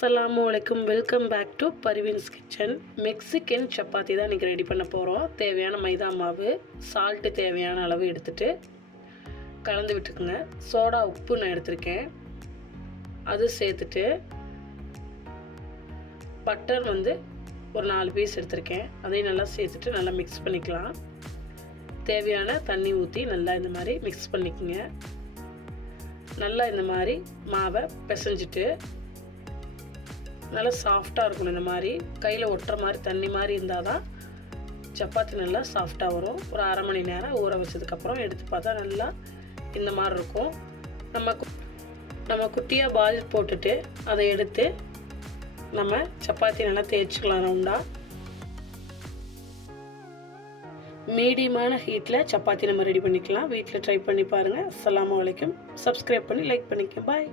அஸ்ஸலாமு அலைக்கும். Welcome back to Parveen's kitchen Mexican chapati தான் இன்றைக்கி ரெடி பண்ண போகிறோம் தேவையான மைதா மாவு சால்ட்டு தேவையான அளவு எடுத்துகிட்டு கலந்து விட்டுக்குங்க. சோடா உப்பு நான் எடுத்திருக்கேன். அது சேர்த்துட்டு பட்டர் வந்து ஒரு நாலு பீஸ் எடுத்திருக்கேன். அதையும் நல்லா சேர்த்துட்டு நல்லா மிக்ஸ் பண்ணிக்கலாம். தேவையான தண்ணி ஊற்றி நல்லா இந்த மாதிரி மிக்ஸ் பண்ணிக்கோங்க. நல்லா இந்த மாதிரி மாவை பிசைஞ்சிட்டு நல்லா சாஃப்டாக இருக்கணும் இந்த மாதிரி. கையில் ஒட்டுற மாதிரி தண்ணி மாதிரி இருந்தால் தான் சப்பாத்தி நல்லா சாஃப்டாக வரும். ஒரு அரை மணி நேரம் ஊற வச்சதுக்கப்புறம் எடுத்து பார்த்தா நல்லா இந்த மாதிரி இருக்கும். நம்ம கு- நம்ம குட்டியாக பால் போட்டுட்டு அதை எடுத்து நம்ம சப்பாத்தி நல்லா தேய்ச்சிக்கலாம் ரவுண்டாக மீடியமான ஹீட்டில் சப்பாத்தி நம்ம ரெடி பண்ணிக்கலாம். வீட்டில் ட்ரை பண்ணி பாருங்கள் அஸ்லாம் வலைக்கும் சப்ஸ்கிரைப் பண்ணி லைக் பண்ணிக்க. பாய்